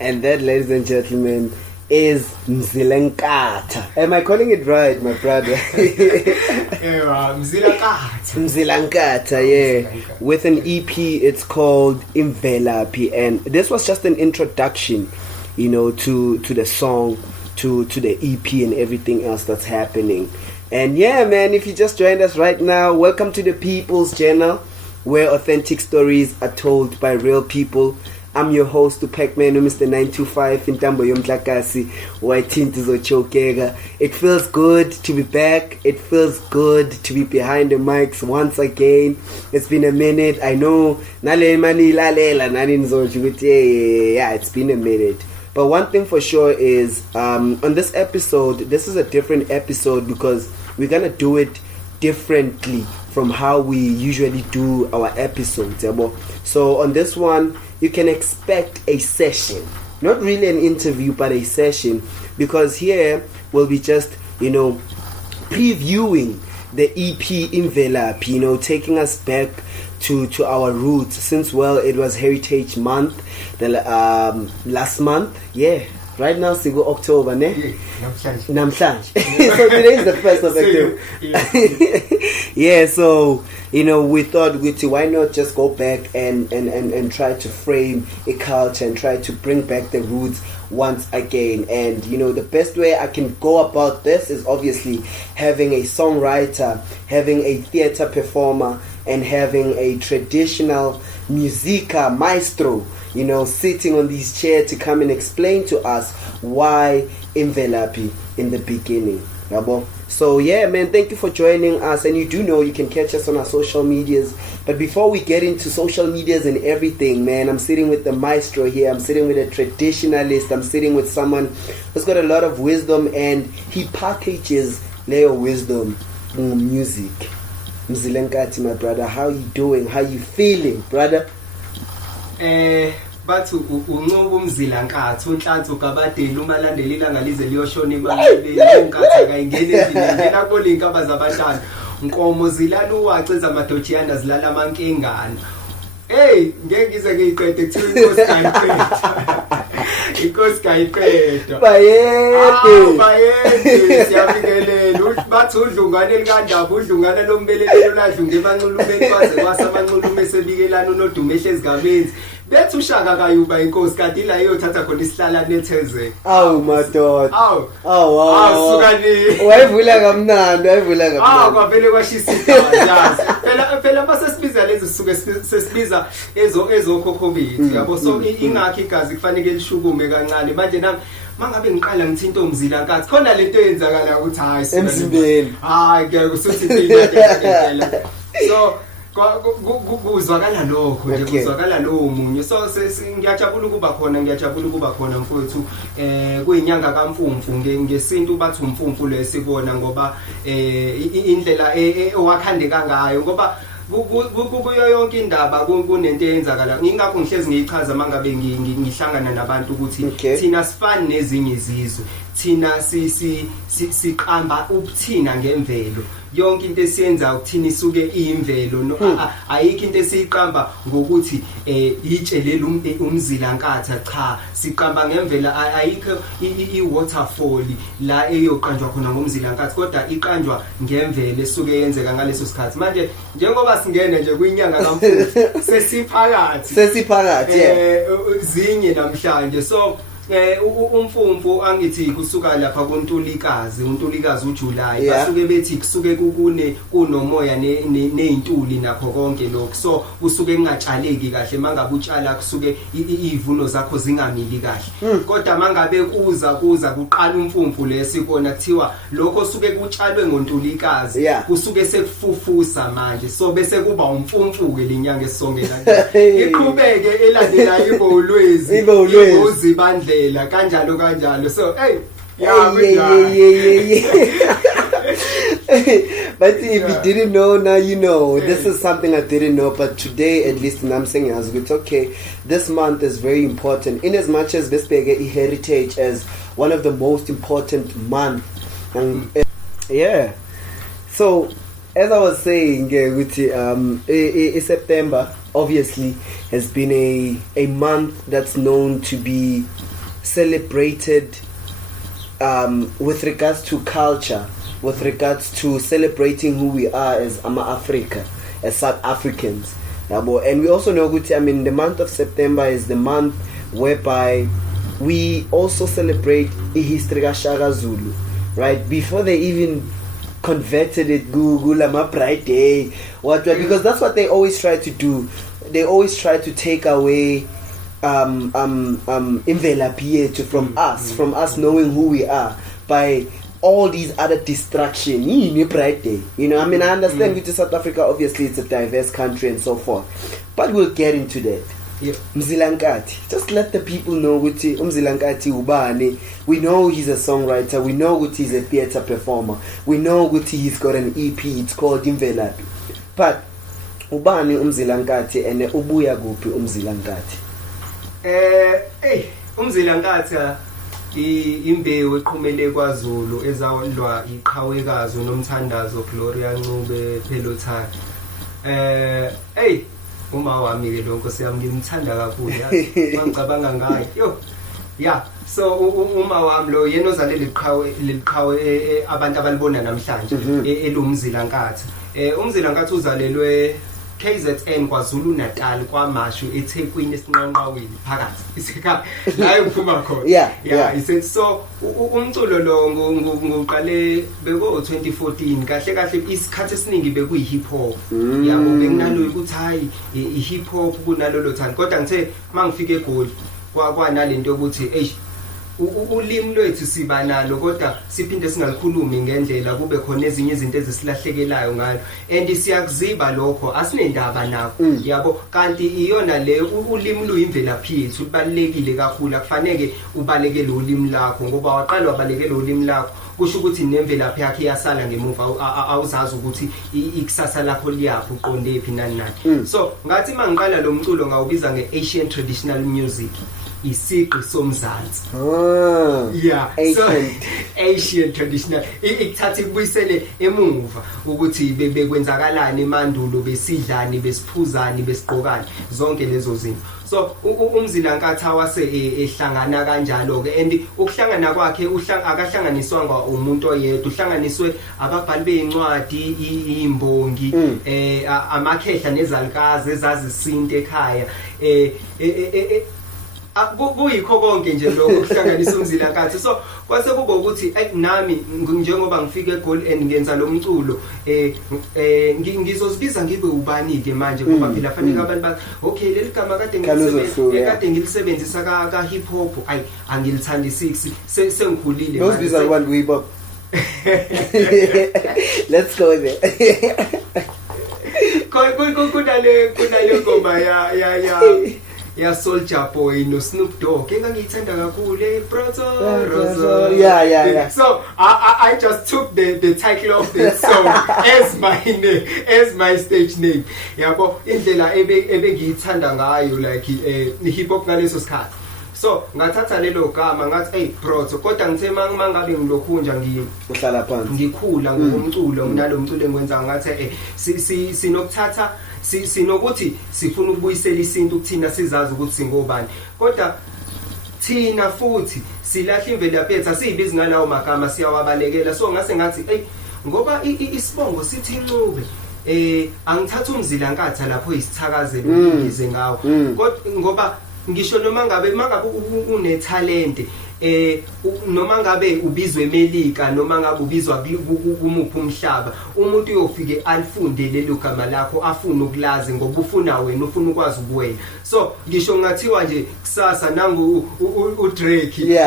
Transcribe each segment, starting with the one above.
And that, ladies and gentlemen, is Mzilankata. Am I calling it right, my brother? Mzilankata, yeah. With an EP, it's called Imvelaphi. And this was just an introduction, to the song, to the EP and everything else that's happening. And yeah, man, if you just joined us right now, welcome to the People's Channel, where authentic stories are told by real people. I'm your host, Pac-Man, Mr. 925, Intambo Yomtlakasi, Waitinti Zochokega. It feels good to be back. It feels good to be behind the mics once again. It's been a minute. I know. Yeah, it's been a minute. But one thing for sure is, on this episode, this is a different episode because we're going to do it differently from how we usually do our episodes. So on this one, you can expect a session. Not really an interview, but a session. Because here we'll be just, previewing the EP Imvelaphi, taking us back to our roots. Since, it was Heritage Month, the last month. Yeah. Right now, it's October, ne? Namhlanje. So today is the 1st of October. Yeah, so, we thought, why not just go back and try to frame a culture and try to bring back the roots once again. And, the best way I can go about this is obviously having a songwriter, having a theater performer, and having a traditional musica maestro, sitting on this chair to come and explain to us why Imvelaphi in the beginning. So yeah, man, thank you for joining us. And you do know you can catch us on our social medias. But before we get into social medias and everything, man, I'm sitting with the maestro here. I'm sitting with a traditionalist. I'm sitting with someone who's got a lot of wisdom, and he packages their wisdom in music. Mzilankata, my brother, how you doing? How you feeling, brother? Bathi unqoba umzilankatha unhlanhla ugabadeli uma landela ilanga lize liyoshona emalini unkatha kayingeni endlini ngena kolinkaba zabahlali nkomo zilala uwacenza amadojiyana zilala amankengana. Hey, ngeke ngize ngiyiqede kuthiwa inkosi kayiqeda. Inkosi kayiqeda. Bayede siyabingelela. Bathi udlungane likandaba udlungane lombelelelo ladlunge emanxulumeni kwaze kwasamanxulume sebikelana unodume ehlezi gamenzi. Bethi uShaka Kayuba inkosi kade la iyothatha khona isihlala netheze. Awu madoda. Awu sukani. Wayivula kamnandi. Kwavele kwashisa igazi. Phela basesibiza lezi sisuke sesibiza ezokhokho bethu. Yabo so ingakho igazi kufanele lishukume kancane. Manje nami mangabe ngiqala ngithinto Mzilankatha khona lento eyenzakala ukuthi hayi emzimbeni. Hayi ke kusuthi impilo. So kuzwakala lokho nje kuzwakala lowo munye so ngiyajabula ukuba khona mfowethu kuyinyanga kaMfumfu ngesintu bathi umfumfu lesibona ngoba indlela owakhandeka ngayo ngoba kuyo yonke indaba kunento eyenzakala ngingakho ngihlezi ngiyichaza mangabe ngihlangana nabantu ukuthi thina sifani nezinye izizwe thina siqamba ubuthina ngemvelo yonke into esiyenza ukuthina isuke iyimvelo ayikho into esiyiqamba ngokuthi itshelela umzilankatha cha siqamba ngemvelo ayikho iwaterfall la eyoqanjwa khona ngomzilankatha kodwa iqanjwa ngemvelo esuke yenzeka ngaleso sikhathi manje njengoba singene nje kuyinyanga kaMfumfu sesiphakathi zinye namhlanje so umfumfu angithi kusuka lapha kuNtulikazi uJuly basuke bethi kusuke kunomoya nezintuli nakho konke lokho so kusuke kungatshaleki kahle mangabe utshala kusuke izivuno zakho zingamili kahle kodwa mangabe kuza kuqala umfumfu lesikona kuthiwa lokho suke kutshalwe ngoNtulikazi kusuke sekufufusa manje so bese kuba umfumfu ke linyanga esongela iqhubeke elandela ibolwezi ibozibandle kanjalo so hey yeah. But if you didn't know, now you know. This is something I didn't know, but today at least I'm saying as it's okay. This month is very important in as much as this big heritage as one of the most important months. And yeah. So as I was saying, September obviously has been a month that's known to be celebrated with regards to culture, with regards to celebrating who we are as Africa, as South Africans. And we also know, the month of September is the month whereby we also celebrate history of Shaka Zulu, right? Before they even converted it, Google Pride Day, because that's what they always try to do. They always try to take away imvelaphi from us knowing who we are by all these other distractions. Pride Day, I understand with South Africa, obviously it's a diverse country and so forth, but we'll get into that. Yep. Mzilankati, just let the people know Mzilankati ubani. We know he's a songwriter, we know he's a theater performer, we know he's got an EP, it's called Imvelaphi. But ubani Mzilankati and ubuya kuphi Mzilankati? Umzilankati imbewu eqhumele kwaZulu ezawulwa iqhawekazi nomthandazo Gloria Ncube Pelotha. Uma wami ke lonke siyami ngimthanda kakhulu mangicabanga ngaye so uma wami lo yena ozale liqhawe abantu abalibona namhlanje elumzilankatha umzilankatha uzalelwe KZN kwaZulu Natal kwaMashu eThekwini esinqanqawini phakathi isekhaya la uphuma khona so umculo lo ngoqale beko 2014 kahle isikhathi esiningi bekuyi hip hop yabo benginalo ukuthi hayi I hip hop kunalolo thanda kodwa ngithe mangifike eGoli kwanalento ukuthi ulimi lwethu siba nalo kodwa siphinde singalikhulumi ngendlela kube khona ezinye izinto ezisilahlekelayo ngalo and siyakuziba lokho asinendaba nakho yabo kanti iyona le ulimi luyimvelaphi yethu libalekile kakhulu akufanele ubalekele ulimi lakho ngoba waqala wabalekele ulimi lakho kusho ukuthi nemvelaphi yakhe iyasala ngemuva awuzazi ukuthi ikusasa lakho liyaphi uqonde phi nani so ngathi mangiqala lo mculo ngawubiza ngeAsian traditional music isigqi somzansi Asian traditional ikuthatha kubuyisele emuva ukuthi bekwenzakalani emandulo besidlani besiphuzani besigqokani zonke lezo zinto so umzilankatha wase ehlangana kanjalo ke and ukuhlangana kwakhe akahlanganiswanga umuntu oyedwa uhlanganiswe ababhali beincwadi imbongi amakhehla nezalikazi ezazisinto ekhaya kuyikho konke nje lokho kuhlanganisa umzilankatha so kwase kuba ukuthi nami njengoba ngifike eGoli and ngenza lo mculo ngizozibiza ngibe ubani ke manje ngoba phela fanele abantu bathi okay leli gama kade ngilisebenzisa ka hip hop angilithandisisi sengikhulile manje uzibiza abantu hip hop let's go there kunale ngoma ya Soulja Boy no Snoop Dogg engangiyithanda kakhulu Brother so I just took the title of the song as my name, as my stage name yabo indlela ebengiyithanda ngayo like hip hop ngaleso sikhathi so ngathatha lelo gama ngathi Brother kodwa ngithe mangabe ngilokhunja uhlala phansi ngikhula ngomculo nginalo umculo engwenza ngathi sinokuthatha sinokuthi sifuna ukubuyisela isintu kuthina sizazi ukuthi singobani kodwa thina futhi silahla imvelaphi yethu asiyibizi ngalawo magama siyawabalekela so ngase ngathi ngoba isibongo sithi Ncube angithatha umzilankatha lapho isithakazelo ngize ngawo kodwa ngoba ngisho noma ngabe une talent noma ngabe ubizwe eMelika noma ngabe ubizwa kumuphi umhlaba umuntu uyofike alifunde lelo gama lakho afuna ukulazi ngoba ufuna wena ufuna ukwazi ubuwena so ngisho ngathiwa nje kusasa nangu uDrake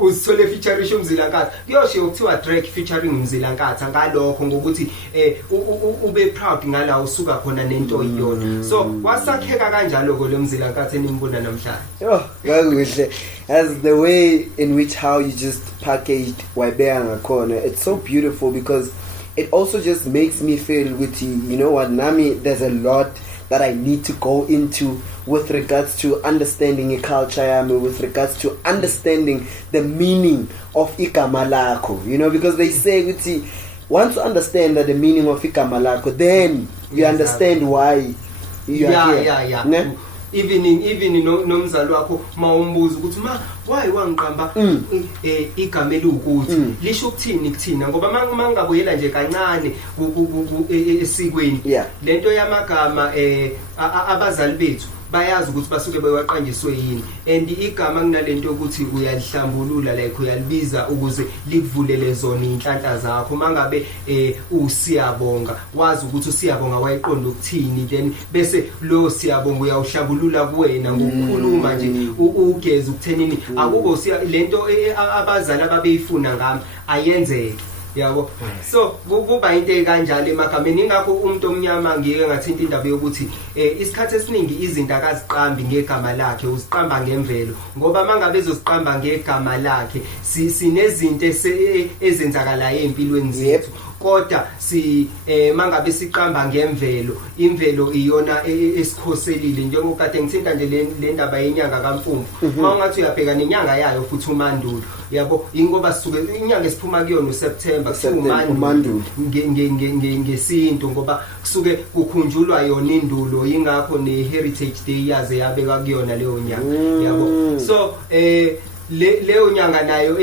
usithole featuring umzilankatha kuyosho ukuthiwa Drake featuring umzilankatha ngalokho ngokuthi ube proud ngala usuka khona nento iyona so wasakheka kanjalo ko lo mzilankatha enimbona namhlanje kakuhle as the way in which how you just packaged Waibea Corner, it's so beautiful because it also just makes me feel with you know what Nami, there's a lot that I need to go into with regards to understanding a culture, with regards to understanding the meaning of igama lakho, you know, because they say with once you understand that the meaning of igama lakho, then you understand why you are here. Yeah. even nomzali wakho mawumbuza ukuthi why wangiqamba igama elukuthi lisho ukuthini kuthina ngoba mangabuyela nje kancane esikweni lento yamagama abazali bethu bayazi ukuthi basuke bewaqanjiswe yini and igama kunalento ukuthi uyalihlambulula like uyalibiza ukuze likuvulele zona inhlanhla zakho mangabe usiyabonga wazi ukuthi usiyabonga wayiqonda ukuthini then bese lo siyabonga uyawuhlambulula kuwena ngokukhuluma nje ugeze ukuthenini akubo lento abazali ababeyifuna ngami ayenzeke yabo so kuba into ekanjalo emagameni ingakho umuntu omnyama ngike ngathinta indaba yokuthi isikhathi esiningi izinto akaziqambi ngegama lakhe uziqamba ngemvelo ngoba mangabe ezoziqamba ngegama lakhe sinezinto ezenzakalayo empilweni zethu kodwa mangabe siqamba ngemvelo imvelo iyona esikhoselile njengokade ngithinta nje le ndaba yenyanga kaMfumfu mawungathi uyabheka nenyanga yayo futhi umandulo yabo ingoba sisuke inyanga esiphuma kuyona uSeptember kusumandulo ngesinto ngoba kusuke kukhunjulwa yona indulo ingakho neHeritage Day yaze yabeka kuyona leyo nyanga yabo so leyo nyanga nayo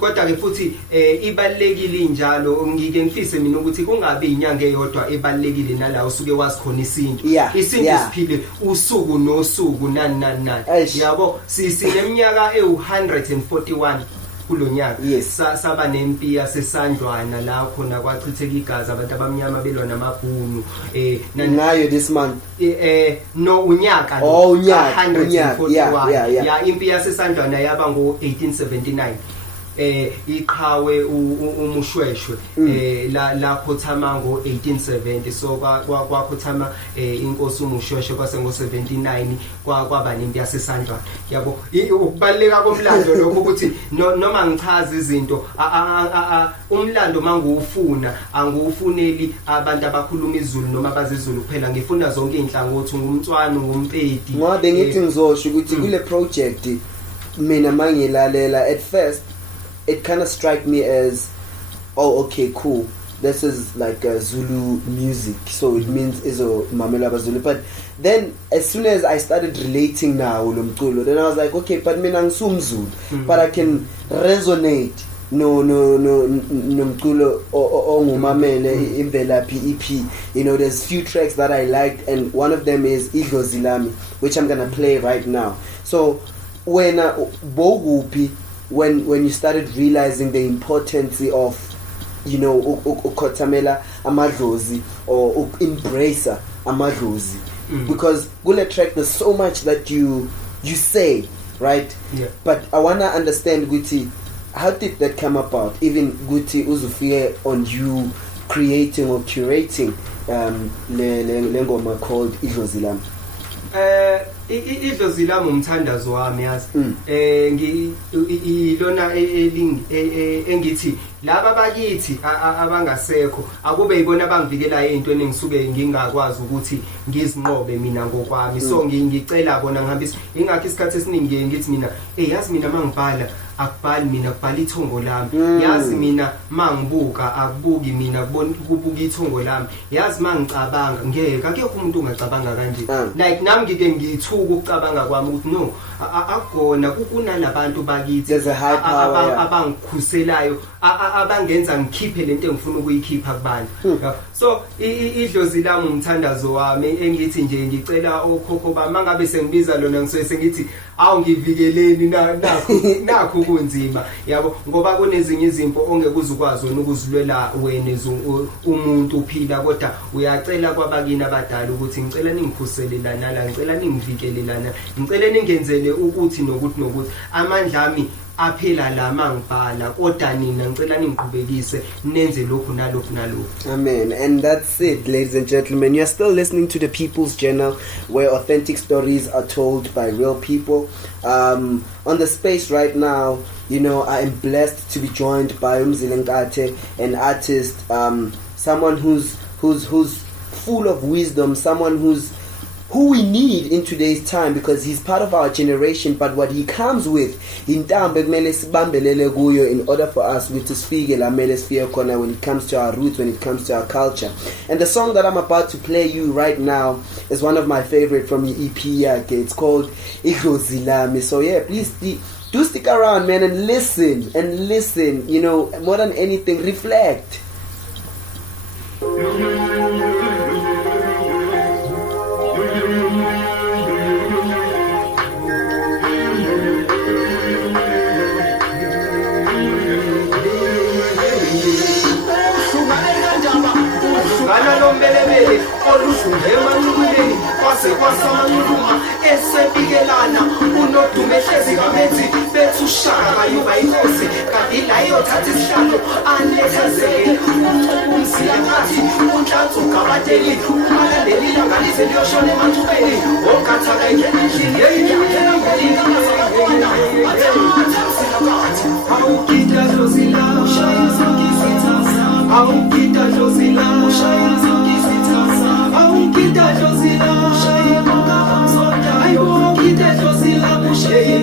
kodwa ke futhi ibalekile injalo ngike ngifise mina ukuthi kungabe inyanga eyodwa ebalekile nalawo usuke wasikhona isinto siphile usuku nosuku nani yabo sineminyaka e141 kulonyaka saba nempi yasesandlwana la khona kwachitheka igazi abantu abamnyama belwa namabhunu ngayo this month no unyaka lo 141 ya impi yasesandlwana yaba ngo1879 iqhawe umushweshwe la khothama ngo1870 so kwakhothama inkosi umushweshwe kwase ngo79 kwaba nempi yasesandlwana yabo ukubaleka komlando lokho ukuthi noma ngichaza izinto umlando manguwufuna anguwufuneli abantu abakhuluma izulu noma abazizulu kuphela ngifuna zonke inhlangothi ngumntwana ngumpedi ngabe ngithi ngizosho ukuthi kule project mina mangilalela at first it kind of struck me as, oh, okay, cool. This is like Zulu music, so it means izo mamela Zulu. But then, as soon as I started relating now, then I was like, okay, but mina ngisum Zulu, but I can resonate. No, mculo ongumamele imvelaphi EP. You know, there's few tracks that I liked, and one of them is Idlozilami, which I'm gonna play right now. So when Bogupi. When you started realizing the importance of, you know, ukhotamela amadlozi or embrace amadlozi, because kule track there's so much that you say, right? Yeah. But I wanna understand Guti, how did that come about? Even Guti uzufie on you creating or curating le ngoma called Idlozilami. Idlozilami umthandazo wami yazi ilona engithi laba bakithi abangasekho akube yibona abangivikela ezintweni engisuke ngingakwazi ukuthi ngizinqobe mina ngokwami so ngicela bona ngihambisa ingakho isikhathi esiningi ngithi mina yazi mina mangibhala akubhali mina kubhala ithongo lami yazi mina mangibuka akubuki mina kubuka ithongo lami yazi mangicabanga ngeke akekho umuntu ongacabanga kanje like nami ngike ngithuka ukucabanga kwami ukuthi no akugona kunalabantu bakithi abangikhuselayo abangenza ngikhiphe lento engifuna ukuyikhipha kubantu so Idlozilami umthandazo wami engithi nje ngicela okhokho bami mangabe sengibiza lona ngisuke sengithi awungivikeleni nakho kunzima yabo ngoba kunezinye izimpo ongeke uzukwazi wena ukuzilwela wena umuntu uphila kodwa uyacela kwabakini abadala ukuthi ngicela ningikhuselelana la ngicela ningivikelelana ngicela ningenzele ukuthi nokuthi amandla ami aphela la mangibhala kodwa nina ngicela ningiqhubekise nenze lokhu nalokhu nalokhu. Amen. And that's it, ladies and gentlemen. You're still listening to the People's Journal, where authentic stories are told by real people. On the space right now, you know, I am blessed to be joined by Umzilenkate, an artist, someone who's full of wisdom, someone who's who we need in today's time, because he's part of our generation, but what he comes with intambo ekumele sibambelele kuyo in order for us to sifike la mele sifike khona when it comes to our roots, when it comes to our culture. And the song that I'm about to play you right now is one of my favorite from the EP yakhe. It's called Idlozi Lami. So yeah, please do stick around, man, and listen, you know, more than anything, reflect. Lombelebele oluhlunge emanxulumeni kwase kwasamanxuluma esebikelana unodume ehlezi kamenzi bethu shaka kayuba inkosi kanti la yothatha isihlalo anethezeke umsila ngathi unhlanzo gabateli umalandeli langalize liyoshona emathubeni okathaka ingendlini awukita dlozila ushaya zonke izithaza awukita dlozila ushaya zonke izithaza awukita dlozila ushaya zonke awukita dlozila ushaya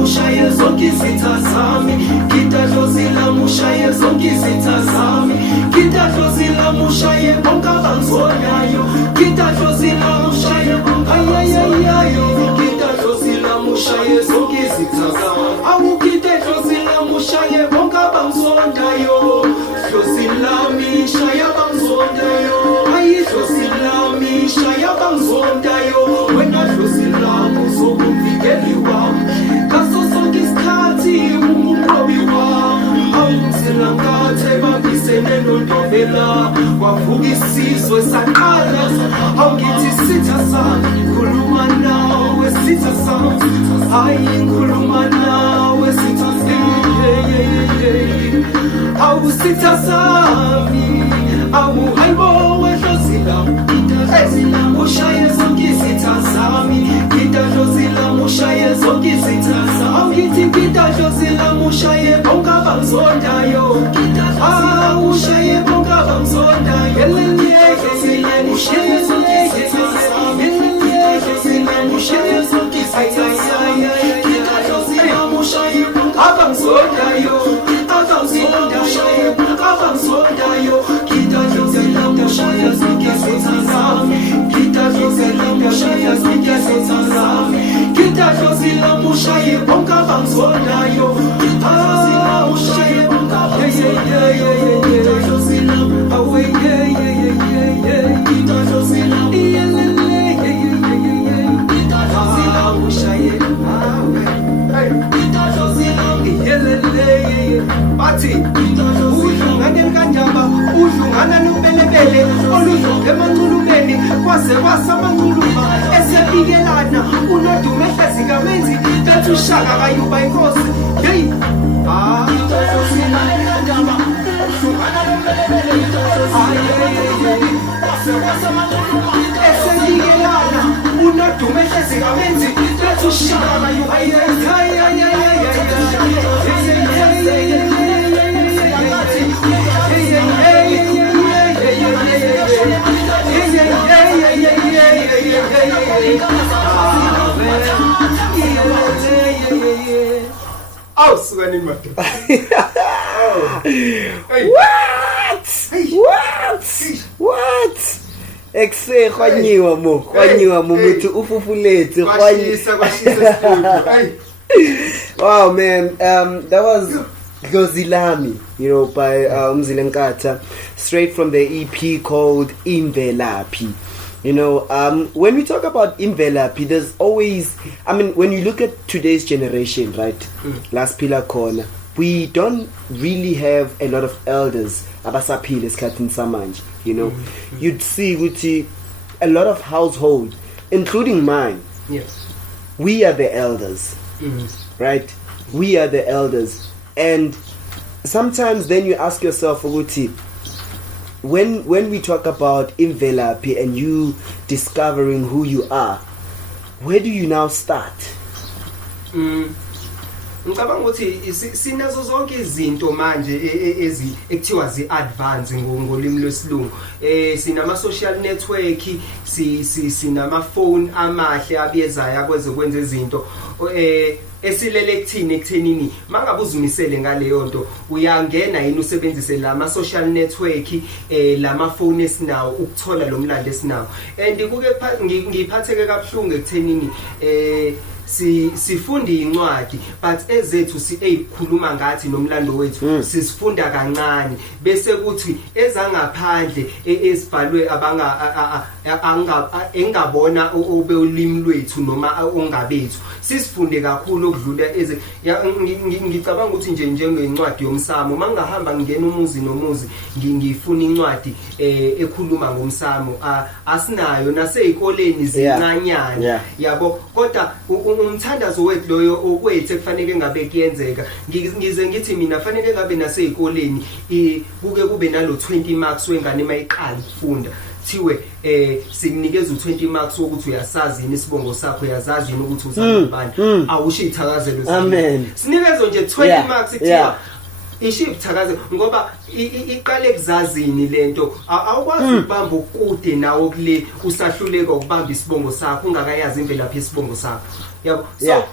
Mushaye zonke izitha zami, ngidadlozila mushaye zonke izitha zami, ngidadlozila mushaye bonke abangizonayo, ngidadlozila mushaye bonke ayayayayo, ngidadlozila mushaye zonke izitha zami, awukidadlozila mushaye bonke abangizonayo, dlozila mishaya abangizonayo, ayidlozila mishaya abangizonayo, wena dlozila uzokumvikeli wami. Vela wavuka isizwe saqala awungithi sitha sami khuluma nawe sitha sami hayi ngikhuluma nawe sitha sami awusitha sami awu hayibo wedlozila mushaye zonke izitha zami ngidadlozila mushaye zonke izitha zami awungithi ngidadlozila mushaye bonke abangizondayo ushaye bonke abangizondayo mushaye zonke izitha zami mushaye zonke izitha zami ngidadlozila mushaye bonke abangizondayo mushaye bonke abangizondayo ngidadlozila mushaye zonke izitha zami ngidadlozila mushaye zonke izitha zami ngidadlozila mushaye bonke abangizondayo mushaye bonke bathi udlungane kandaba udlungana nombelebele oludlonge emanxulumeni kwase kwasamanxuluma esebikelana unodume ehlezi kamenzi bethu shaka kayuba inkosi hey esebikelana unodume ehlezi kamenzi bethu shaka kayuba What? Ekse kwanyiwa mo muthu ufufuletse Wow, man, that was Idlozi Lami, you know, by Mzila Nkatha, straight from the EP called Imvelaphi. You know, when we talk about Imvelaphi, there's always, I mean, when you look at today's generation, right, last pillar corner, we don't really have a lot of elders, abasaphila esikhathini samanje, you know. You'd see ukuthi a lot of households, including mine, yes, we are the elders, right? We are the elders. And sometimes then you ask yourself, ukuthi, when we talk about imvelaphi and you discovering who you are, where do you now start? Ngicabanga ukuthi sinazo zonke izinto manje ekuthiwa zi-advance ngolimi lwesilungu. Sinama social network, sinama phone amahle abiyezayo akwenze kwenza izinto. Esilele ekuthenini mangabe uzimisele ngaleyo nto uyangena yini usebenzise lama social network lama phone esinawo ukuthola lo mlando esinawo. And kuke ngiphatheke kabuhlungu ekuthenini sifunda incwadi but ezethu ezikhuluma ngathi nomlando wethu sisifunda kancane bese kuthi ezangaphandle ezibhalwe engabona obe ulimi lwethu noma ongabethu sisifunde kakhulu okudlula ngicabanga ukuthi nje njengencwadi yomsamo mangahamba ngingena umuzi nomuzi ngifuna incwadi ekhuluma ngomsamo asinayo nasezikoleni zincanyana yabo kodwa umthandazo wethu loyo okwethu ekufanele ngabe kuyenzeka ngize ngithi mina fanele ngabe nasezikoleni kuke kube nalo 20 marks wengane mayiqala ukufunda thiwe sikunikeza u20 marks ukuthi uyasazi yini isibongo sakho uyazazi yini ukuthi uzalibani awusho ithakazelo amen sinikezwe nje 20 marks kuthiwa ishibthakaze ngoba iqale ekuzazini lento awukwazi ukubamba ukude nawo kule usahluleka ukubamba isibongo sakho ungakayazi imvelaphi yesibongo sakho yabo so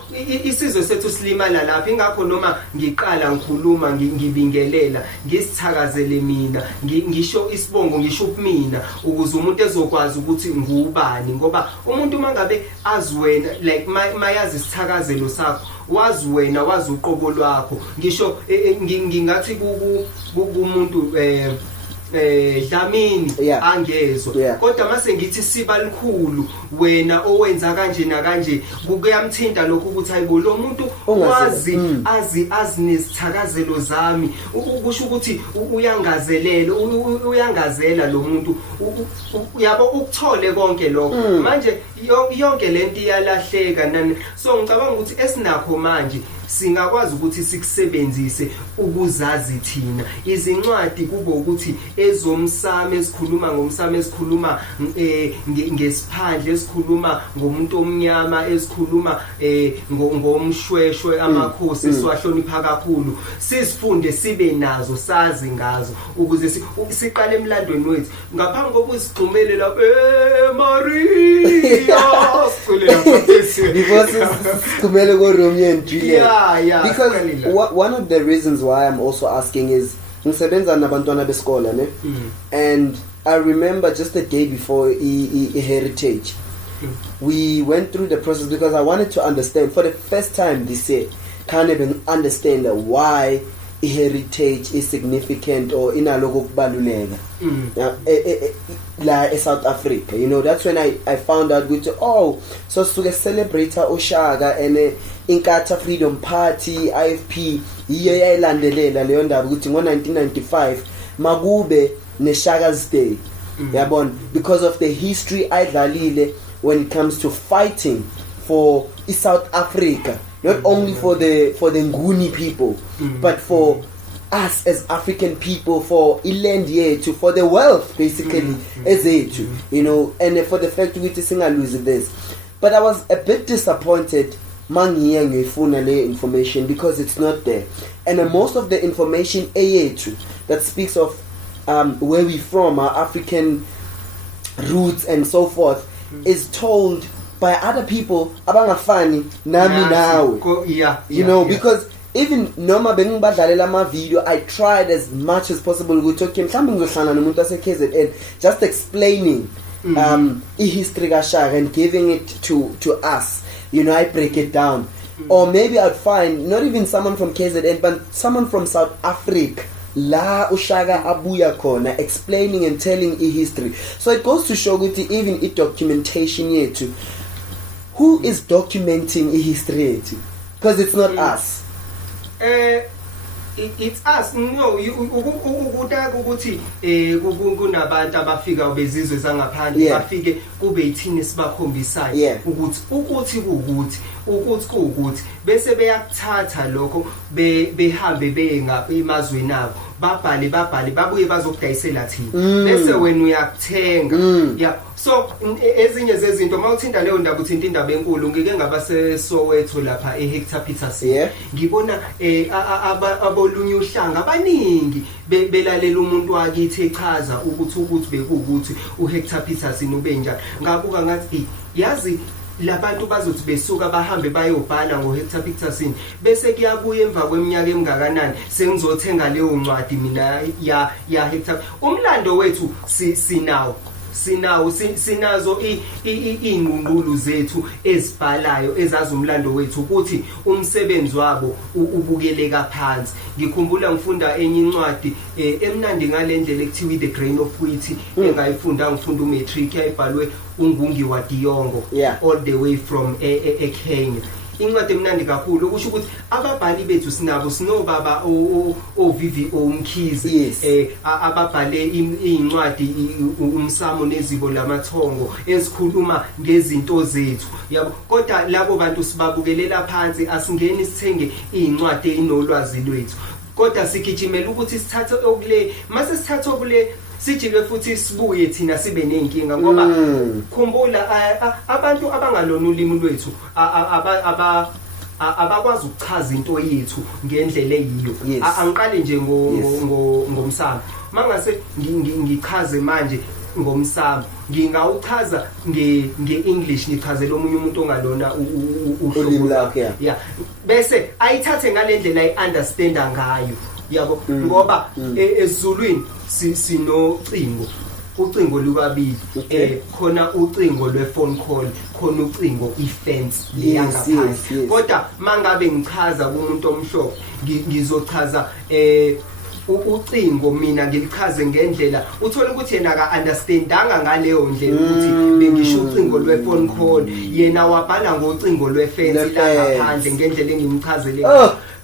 isizwe sethu silimala lapha ingakho noma ngiqala ngikhuluma ngibingelela ngisithakazele mina ngisho isibongo ngisho ubumina ukuze umuntu ezokwazi ukuthi ngubani ngoba umuntu mangabe aziwena like mayazi isithakazelo sakho wazi wena wazi uqobo lwakho ngisho ngingathi kumuntu Dlamini angezwe kodwa mase ngithi siba likhulu wena owenza kanje na kanje kuyamthinta lokho ukuthi hayibo lo muntu wazi azinesithakazelo zami ukusho ukuthi uyangazelela uyangazela lo muntu yabo ukuthole konke lokho manje yonke lento iyalahleka nani so ngicabanga ukuthi esinakho manje singakwazi ukuthi sikusebenzise ukuzazi thina izincwadi kube ukuthi ezomsamo esikhuluma ngomsamo esikhuluma ngesiphandle esikhuluma ngomuntu omnyama esikhuluma ngomshweshwe amakhosi siwahlonipha kakhulu sisifunde sibe nazo sazi ngazo ukuze siqale emlandweni wethu ngaphambi kokuzigxumele lapha Maria sikulela because sigxumele ko Romeo and Juliet. Yeah, because one of the reasons why I'm also asking is ngisebenza nabantwana besikole ne and I remember just the day before heritage we went through the process because I wanted to understand for the first time this year can't even understand why heritage is significant or inaloko kubaluleka la South Africa. You know, that's when I found out with so suke celebrate uShaka and Inkatha Freedom Party IFP iye yayilandelela leyo ndaba ukuthi ngo1995 makube neShaka's Day yabona because of the history ayidlalile when it comes to fighting for South Africa, not only for the Nguni people but for us as African people, for iland yethu, for the wealth basically ezethu, you know, and for the fact we singalose this. But I was a bit disappointed mangiya ngifuna le information because it's not there, and most of the information eyethu that speaks of where we from, our African roots and so forth is told by other people abangafani nami nawe, you know, because even noma bengibadlalela ama video I tried as much as possible ukuthi okay mhlawumbe ngizohlala nomuntu ase KZN just explaining history kaShaka and giving it to us, you know, I break it down or maybe I'd find not even someone from KZN but someone from South Africa la uShaka abuya khona explaining and telling history. So it goes to show ukuthi even documentation yethu, who is documenting history yethu, because it's not us. It's us. No, ukutaka ukuthi kunabantu abafika bezizwe zangaphandle bafike kube ithini sibakhombisayo ukuthi ukuthi kuukuthi bese beyakuthatha lokho behambe beyengaphi emazweni abo babhale babuye bazokudayisela thina bese wena uyakuthenga yeah so ezinye zezinto mawuthinta leyo ndaba uthinta indaba enkulu ngike ngaba seSoweto lapha eHector Peterson ngibona abolunye uhlanga abaningi belalela umuntu wakithi echaza ukuthi bekuwukuthi uHector Peterson ubenjani ngabuka ngathi yazi labantu bazothi besuka bahambe bayobhala ngoHector Peterson bese kuyabuya emva kweminyaka emingakanani sengizothenga leyo ncwadi mina ya Hector umlando wethu sinazo ingqungqulu zethu ezibhalayo ezazi umlando wethu ukuthi umsebenzi wabo ubukeleka phansi ngikhumbula ngifunda enye incwadi emnandi ngalendlela ekuthiwa The Grain of Wheat engayifunda ngifunda umatric ayibhalwe uNgungi wa Diyongo all the way from eKenya incwadi emnandi kakhulu ukusho ukuthi ababhali bethu sinobaba oVVO Mkhize ababhale incwadi umsamo nezibo lamathongo ezikhuluma ngezinto zethu yabo kodwa labo bantu sibabukelela phansi asingeni sithenge incwadi enolwazi lwethu kodwa sigijimela ukuthi sithathe okule mase sithathe okule sijike futhi sibuye thina sibe nenkinga ngoba khumbula abantu abangalona ulimi lwethu abakwazi ukuchaza into yethu ngendlela eyiyo angiqale nje ngomsamo mangase ngichaze manje ngomsamo ngingawuchaza ngeEnglish ngichazela omunye umuntu ongalona uhlobo lakhe bese ayithathe ngalendlela ayiunderstanda ngayo yabo ngoba esiZulwini ucingo lukabili khona ucingo lwephone call khona ucingo ifence liyangaphansi kodwa mangabe ngichaza kumuntu omhlophe ngizochaza ucingo mina ngilichaze ngendlela uthola ukuthi yena ka understandanga ngaleyo ndlela ukuthi bengisho ucingo lwephone call yena wabhala ngocingo lwefence langaphandle ngendlela engimchazele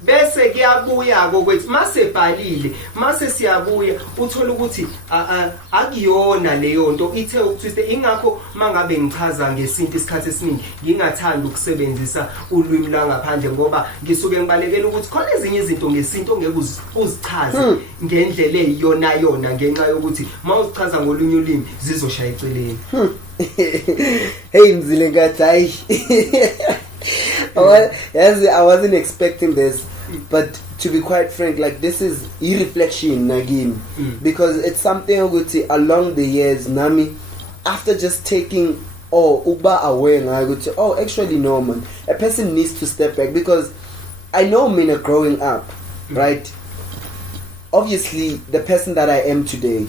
bese kuyabuya kokwethi mase bhalile mase siyabuya uthola ukuthi akuyona leyo nto ithe ukutwiste ingakho mangabe ngichaza ngesinto isikhathi esiningi ngingathanda ukusebenzisa ulwimi langaphandle ngoba ngisuke ngibalekela ukuthi khona ezinye izinto ngesinto ngeke uzichaze ngendlela eyiyona ngenxa yokuthi mawuzichaza ngolunye ulimi zizoshaya eceleni hey Mzile ngathi I wasn't expecting this, but to be quite frank, like this is reflection Nagim, because it's something along the years, Nami, after just taking uba aware, I would say, actually no man, a person needs to step back because I know Mina growing up, right? Obviously, the person that I am today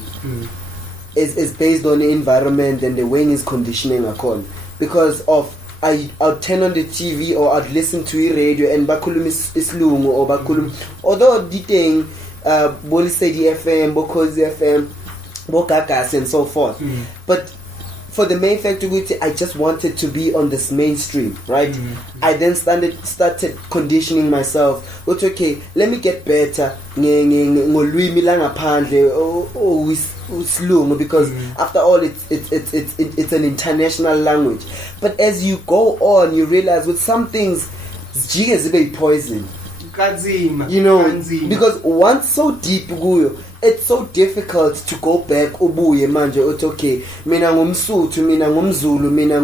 is based on the environment and the way his conditioning are called because of. I'd turn on the TV or I'd listen to the radio and bakulum islungu or bakulum although diteng Bolisedi FM, Bokozi FM, Bokakas and so forth. But for the main fact I just wanted to be on this mainstream, right? I then started conditioning myself. Okay, let me get better ngolwimi langaphandle because after all it's an international language. But as you go on you realize with some things jike zibe poison, you know, because once so deep kuyo it's so difficult to go back ubuye manje uthi okay mina ngumsuthu mina ngumzulu mina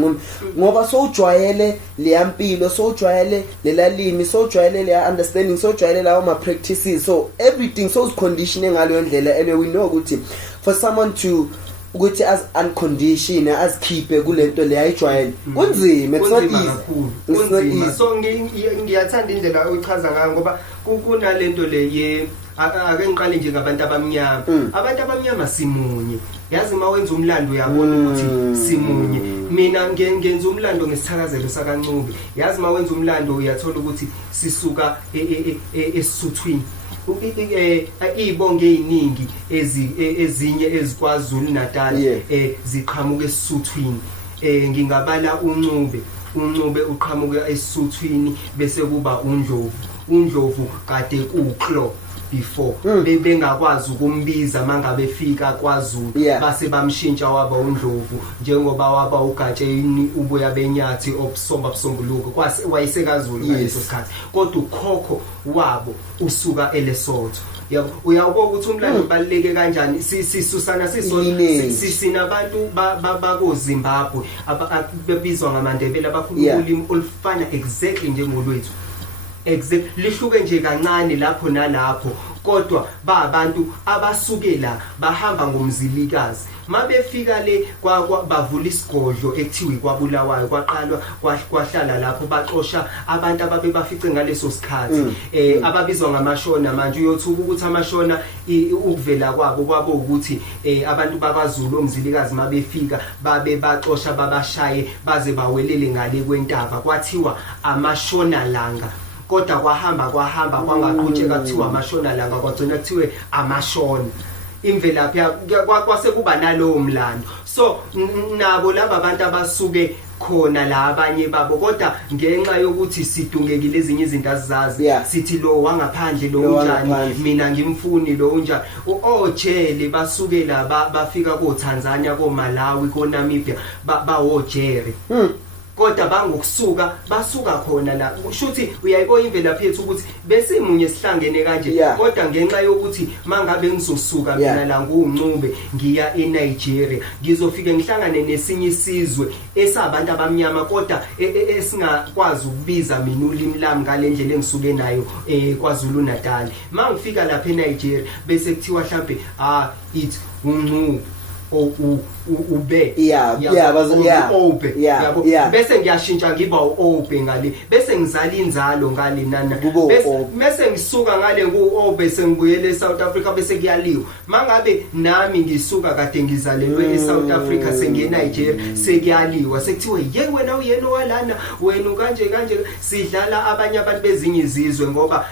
ngoba sowujwayele leyampilo sowujwayele lelalimi sowujwayele le understanding sowujwayele lawo ma practices so everything so is conditioning ngaleyo ndlela and we know ukuthi for someone to ukuthi as unconditioned as keep kulento le ayijwayele kunzima, it's not easy. So ngiyathanda indlela ochaza ngayo ngoba kunalento le ake ngiqale nje ngabantu abamnyama. Abantu abamnyama simunye, yazi mawenza umlando uyabona ukuthi simunye. Mina ngenza umlando ngesithakazelo sakaNcube, yazi mawenza umlando uyathola ukuthi sisuka eSuthwini. Ibonge eziningi ezinye ezikwaZulu Natal ziqhamuka eSuthwini. Ngingabala uNcube uqhamuka eSuthwini bese kuba uNdlovu kade kuKlo before bengakwazi ukumbiza mangabe fika kwaZulu base bamshintsha waba uNdlovu njengoba waba uGatsheni ubuya benyathi obusomba busombuluko kwase wayesekaZulu ngaleso sikhathi kodwa ukhokho wabo usuka eLesotho yabo uyabona ukuthi umlando ubaluleke kanjani sisusana sinabantu bako Zimbabwe ababizwa ngamaNdebele abakhuluma ulimi olufana exactly njengolwethu exactly lihluke nje kancane lapho nalapho kodwa abantu abasuke la bahamba ngomzilikazi mabefika le bavula isigodlo ekuthiwa kwaBulawayo kwaqalwa kwahlala lapho baxosha abantu ababe bafice ngaleso sikhathi ababizwa ngamashona manje uyothuka ukuthi amashona ukuvela kwabo ukuthi abantu bakwaZulu omzilikazi mabefika babe baxosha babashaye baze bawelele ngale kwentaba kwathiwa amashona langa kodwa kwahamba kwangaqhutsheka kuthiwa amashona langa kwagcina kuthiwe amashona imvelaphi kwase kuba nalowo mlando so nabo laba abantu abasuke khona la abanye babo kodwa ngenxa yokuthi sidungekile ezinye izinto azizazi sithi lo wangaphandle lo unjani mina ngimfuni lo unjani ojele basuke la bafika ko Tanzania ko Malawi ko Namibia bawojere kodwa bangokusuka basuka khona la ushuthi uyayibona imvelaphi yethu ukuthi besimunye sihlangene kanje kodwa ngenxa yokuthi mangabe ngizosuka mina la nguNcube ngiya eNigeria ngizofike ngihlangane nesinye isizwe esabantu abamnyama kodwa esingakwazi ukubiza mina ulimi lami ngalendlela engisuke nayo kwaZulu Natal mangifika lapha eNigeria bese kuthiwa mhlambe it's uNcube ube obe yabo bese ngiyashintsha ngiba uobe ngale bese ngizala inzalo ngale nana bese ngisuka ngale nguobe sengibuyele eSouth Africa bese kuyaliwa mangabe nami ngisuka kade ngizalelwe eSouth Africa sengiye Nigeria sekuyaliwa sekuthiwe wena uyeno walana wena kanje sidlala abanye abantu bezinye izizwe ngoba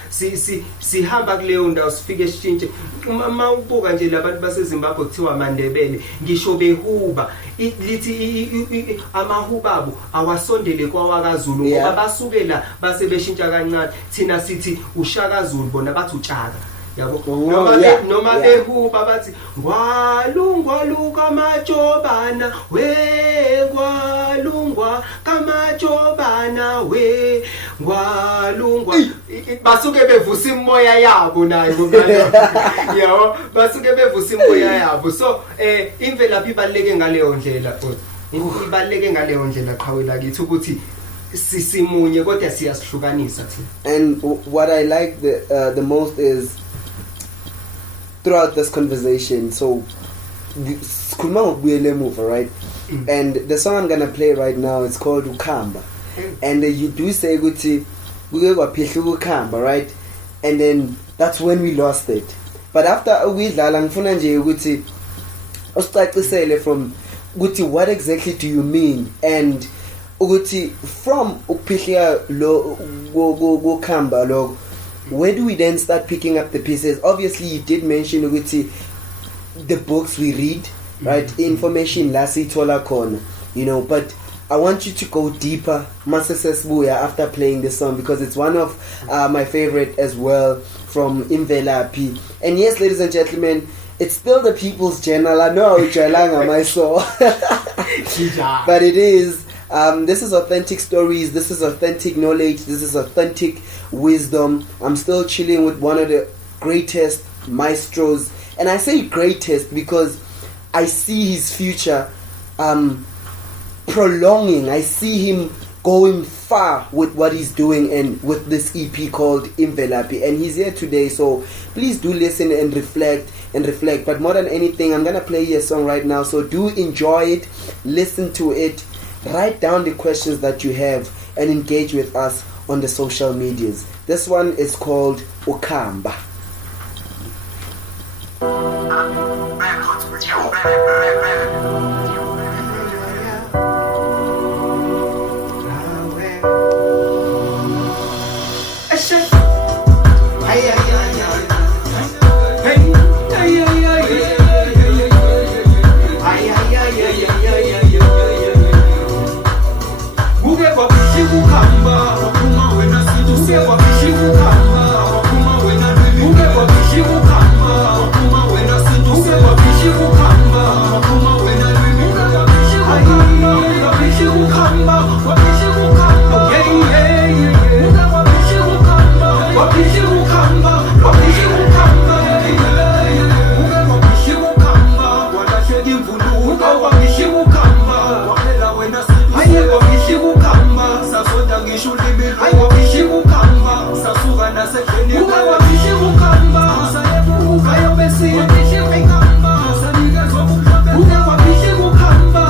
sihamba kuleyo ndawo sifike sishintshe uma ubuka nje labantu baseZimbabwe kuthiwa aMandebele ngisho behuba lithi amahubabo awasondele kwaWakaZulu ngoba basukela base beshintsha kancane thina sithi uShakaZulu bona bathi utshaka yabo noma behuba bathi ngwalungwa kamajobana we ngwalungwa kamajobana we ngwalungwa basuke bevusa imoya yabo nayo yabo basuke bevusa imoya yabo so imvelaphi ibaleke ngaleyo ndlela ibaleke ngaleyo ndlela qhawela kithi ukuthi sisimunye kodwa siyasihlukanisa thina. And what I like the most is throughout this conversation, so sikhuluma ngokubuyela emuva, right? And the song I'm gonna play right now is called Ukhamba, and you do say ukuthi kuke kwaphihla ukukhamba, right? And then that's when we lost it. But after uyidlala ngifuna nje ukuthi usicacisele from ukuthi what exactly do you mean, and ukuthi from ukuphihla lo ukukhamba lo, where do we then start picking up the pieces? Obviously you did mention ukuthi the books we read, right? Information la sithola khona, you know, but I want you to go deeper Masesesbuya after playing this song, because it's one of my favorite as well from Imvelaphi. And yes, ladies and gentlemen, it's still the People's Journal. I know Jalanga my soul, but it is. This is authentic stories. This is authentic knowledge. This is authentic wisdom. I'm still chilling with one of the greatest maestros, and I say greatest because I see his future prolonging. I see him going far with what he's doing and with this EP called Imvelaphi, and he's here today, so please do listen and reflect. But more than anything, I'm gonna play you a song right now, so do enjoy it, listen to it, write down the questions that you have, and engage with us on the social medias. This one is called Ukhamba. Ukhamba hayi wabishi kukhamba sasuka nasekhweni uke wabishi kukhamba sayebuka yobesi wabishi kukhamba sanike zokukhamba uke wabishi kukhamba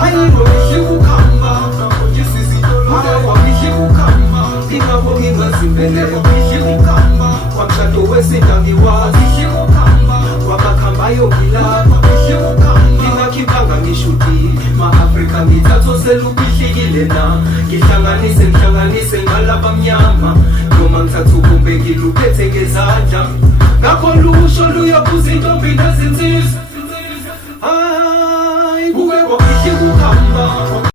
hayi wabishi kukhamba nakhonjisa izitolo uke wabishi kukhamba ingakho ngingazimbele wabishi kukhamba kwamshado wesindangiwazi wabishi kukhamba kwamakhamba yongilapha wabishi kukhamba ngingakhiphanga ngishuti ma-Afrika ngithatho selubishikile na ngihlanganise ngalaba mnyama noma ngithatha ukumbe ngiluphethe ngezandla ngakho lusho luyaphuza intombi nezinsizwa hayi kuke wabishi kukhamba